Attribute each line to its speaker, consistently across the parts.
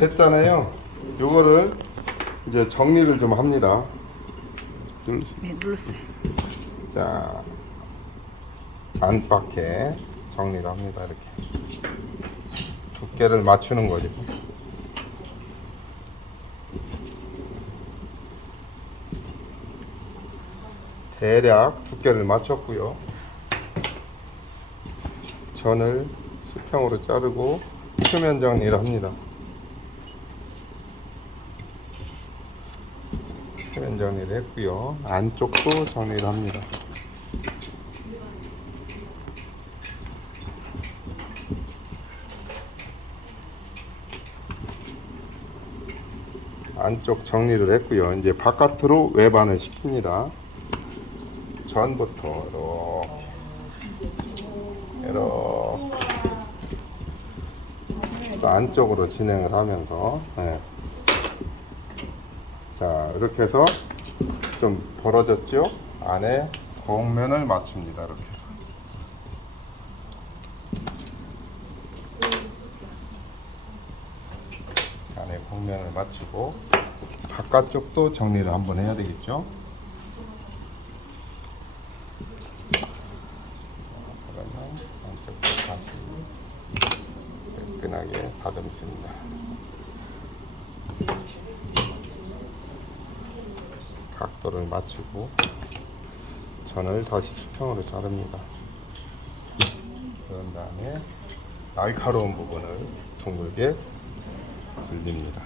Speaker 1: 됐잖아요. 요거를 이제 정리를 좀 합니다.
Speaker 2: 네, 눌렀어요.
Speaker 1: 자, 안팎에 정리를 합니다. 이렇게 두께를 맞추는 거죠. 대략 두께를 맞췄고요. 전을 수평으로 자르고 표면 정리를 합니다. 표면 정리를 했고요. 안쪽도 정리를 합니다. 안쪽 정리를 했고요. 이제 바깥으로 외반을 시킵니다. 전부터 이렇게 이렇게 또 안쪽으로 진행을 하면서 예. 자 이렇게 해서 좀 벌어졌죠? 안에 곡면을 맞춥니다. 이렇게 해서 안에 곡면을 맞추고 바깥쪽도 정리를 한번 해야 되겠죠? 안쪽도 다시 매끈하게 다듬습니다. 각도를 맞추고 전을 다시 수평으로 자릅니다. 그런 다음에 날카로운 부분을 둥글게 들립니다.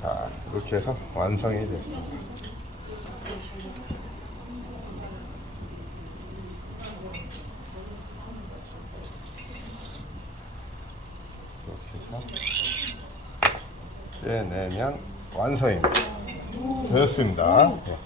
Speaker 1: 자, 이렇게 해서 완성이 됐습니다. 이렇게 해서 빼내면 완성입니다. 되었습니다. 네.